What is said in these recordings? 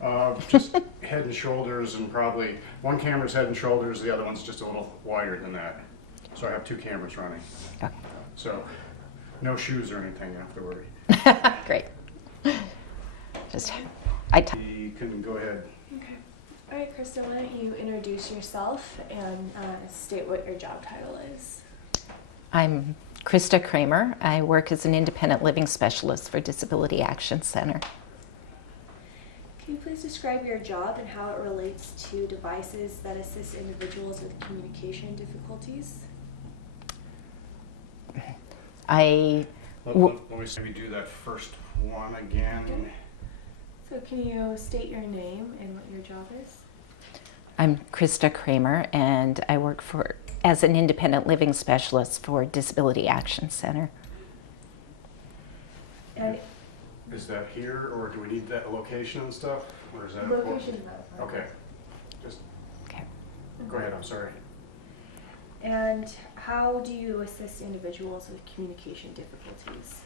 About just head and shoulders, and probably one camera's head and shoulders, the other one's just a little wider than that. So I have two cameras running. Okay. So no shoes or anything, you have to worry. Great. You can go ahead. Okay. All right, Krista, why don't you introduce yourself and state what your job title is? I'm Krista Kramer. I work as an independent living specialist for Disability Action Center. Can you please describe your job and how it relates to devices that assist individuals with communication difficulties? Let me maybe do that first one again. Okay. So can you state your name and what your job is? I'm Krista Kramer, and I work as an independent living specialist for Disability Action Center. And Is that here, or do we need that location and stuff? Or is that location is not a problem. Okay. Just Okay. go ahead, I'm sorry. And how do you assist individuals with communication difficulties?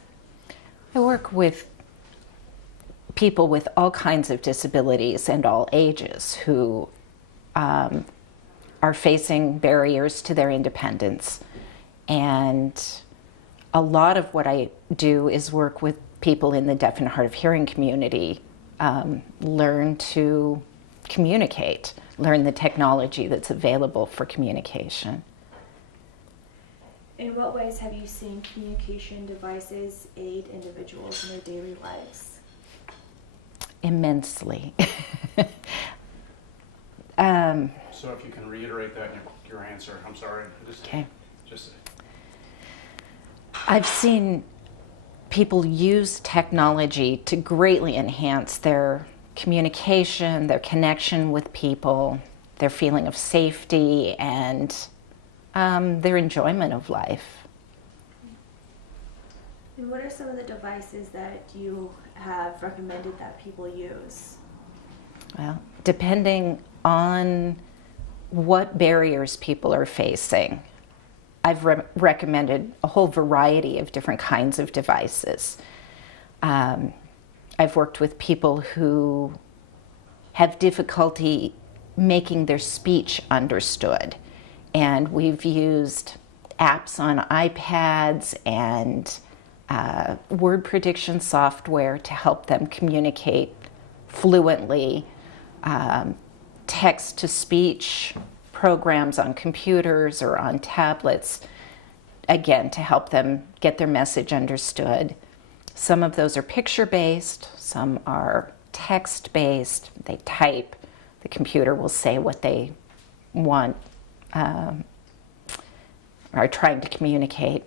I work with people with all kinds of disabilities and all ages who are facing barriers to their independence. And a lot of what I do is work with people in the deaf and hard of hearing community, learn to communicate, learn the technology that's available for communication. In what ways have you seen communication devices aid individuals in their daily lives? Immensely. So if you can reiterate that in your answer, I'm sorry. Okay. Just I've seen people use technology to greatly enhance their communication, their connection with people, their feeling of safety, and their enjoyment of life. And what are some of the devices that you have recommended that people use? Well, depending on what barriers people are facing, I've recommended a whole variety of different kinds of devices. I've worked with people who have difficulty making their speech understood, and we've used apps on iPads and word prediction software to help them communicate fluently, text-to-speech programs on computers or on tablets, again, to help them get their message understood. Some of those are picture-based, some are text-based. They type, the computer will say what they want, are trying to communicate.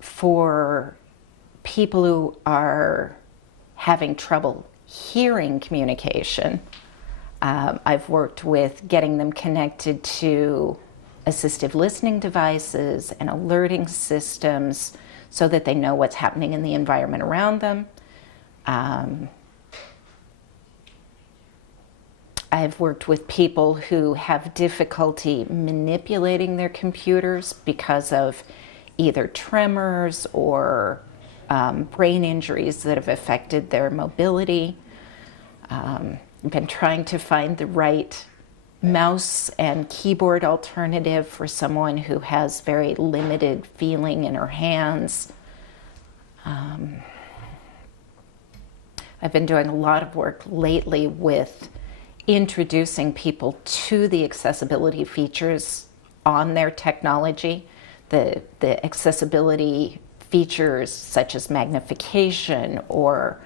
For people who are having trouble hearing communication, I've worked with getting them connected to assistive listening devices and alerting systems so that they know what's happening in the environment around them. I've worked with people who have difficulty manipulating their computers because of either tremors or brain injuries that have affected their mobility. I've been trying to find the right mouse and keyboard alternative for someone who has very limited feeling in her hands. I've been doing a lot of work lately with introducing people to the accessibility features on their technology, the accessibility features such as magnification or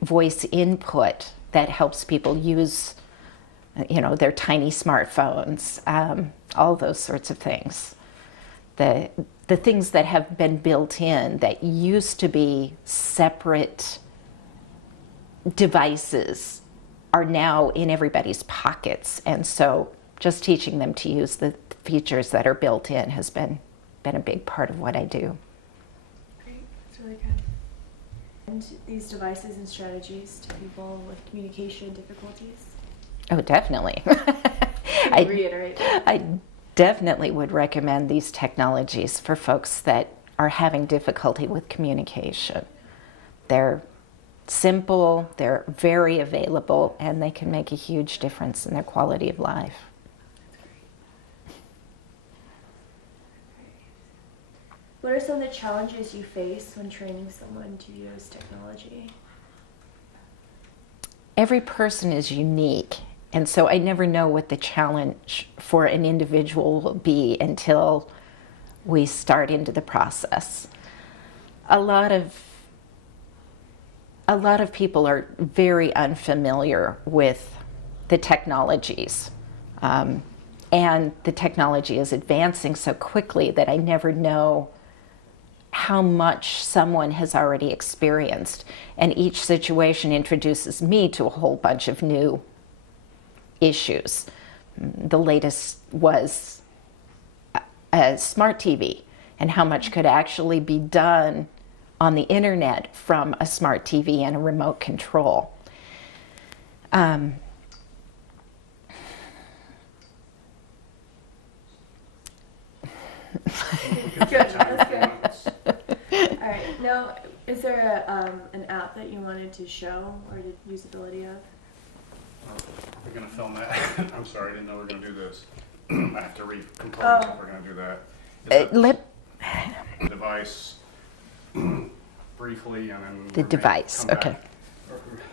voice input that helps people use, their tiny smartphones, all those sorts of things. The things that have been built in that used to be separate devices are now in everybody's pockets, and so just teaching them to use the features that are built in has been a big part of what I do. Great, that's really good. And these devices and strategies to people with communication difficulties? Oh, definitely. Can you reiterate? definitely would recommend these technologies for folks that are having difficulty with communication. They're simple, they're very available, and they can make a huge difference in their quality of life. What are some of the challenges you face when training someone to use technology? Every person is unique, and so I never know what the challenge for an individual will be until we start into the process. A lot of people are very unfamiliar with the technologies, and the technology is advancing so quickly that I never know how much someone has already experienced, and each situation introduces me to a whole bunch of new issues. The latest was a smart TV and how much could actually be done on the internet from a smart TV and a remote control. Good, that's good. All right, now, is there an app that you wanted to show or the usability of? We're gonna film that. I'm sorry, I didn't know we were gonna do this. I have to recompose if we're gonna do that. The device briefly, and then The we're gonna device, come okay. back.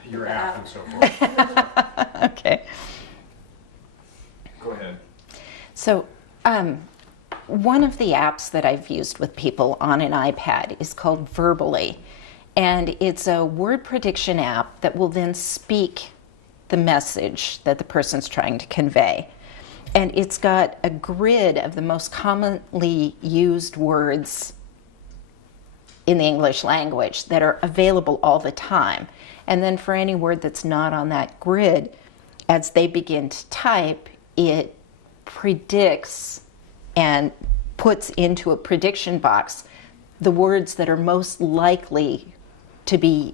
Your app and so forth. Okay. Go ahead. So, one of the apps that I've used with people on an iPad is called Verbally, and it's a word prediction app that will then speak the message that the person's trying to convey. And it's got a grid of the most commonly used words in the English language that are available all the time. And then for any word that's not on that grid, as they begin to type, it predicts and puts into a prediction box the words that are most likely to be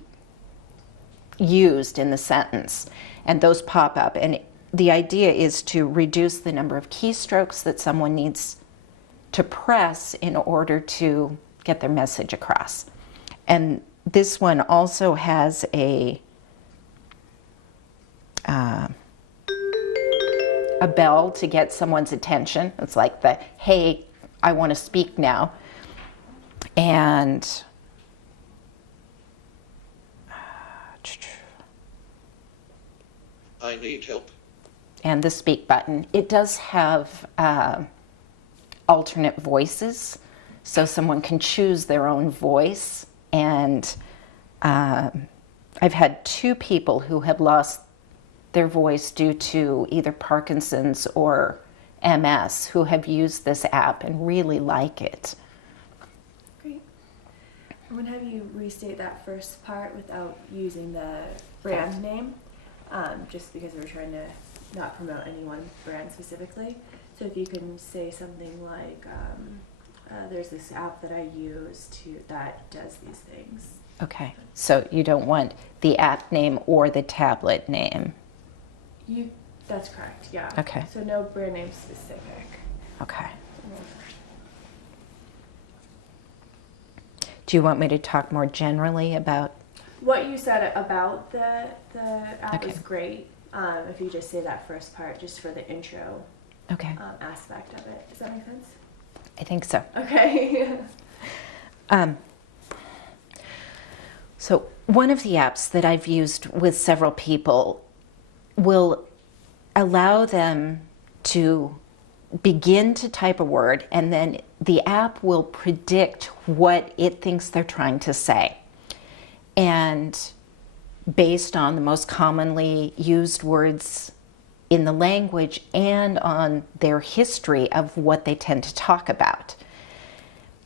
used in the sentence. And those pop up. And the idea is to reduce the number of keystrokes that someone needs to press in order to get their message across. And this one also has a bell to get someone's attention. It's like the, hey, I want to speak now. And I need help. And the speak button. It does have alternate voices, so someone can choose their own voice. And I've had 2 people who have lost their voice due to either Parkinson's or MS who have used this app and really like it. Great. I'm going to have you restate that first part without using the brand name, just because we're trying to not promote any one brand specifically. So if you can say something like, there's this app that I use that does these things. Okay, so you don't want the app name or the tablet name. That's correct, yeah. Okay. So no brand name specific. Okay. Do you want me to talk more generally about? What you said about the app Okay. is great. If you just say that first part, just for the intro Okay, aspect of it. Does that make sense? I think so. Okay. So one of the apps that I've used with several people will allow them to begin to type a word, and then the app will predict what it thinks they're trying to say. And based on the most commonly used words in the language and on their history of what they tend to talk about.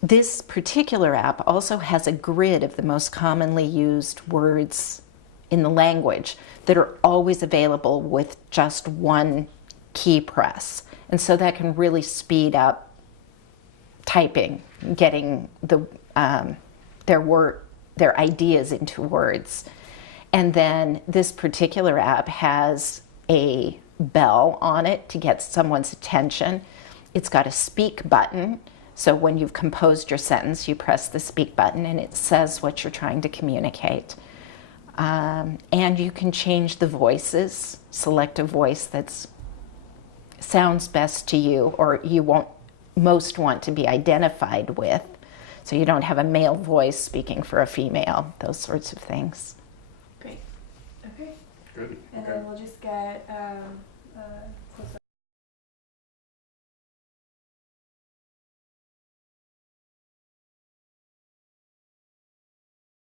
This particular app also has a grid of the most commonly used words in the language that are always available with just one key press. And so that can really speed up typing, getting their ideas into words. And then this particular app has a bell on it to get someone's attention. it's got a speak button. So when you've composed your sentence, you press the speak button and it says what you're trying to communicate. And you can change the voices, select a voice that sounds best to you or you won't most want to be identified with. So you don't have a male voice speaking for a female, those sorts of things. Great. Okay. Good. And Okay. then we'll just get close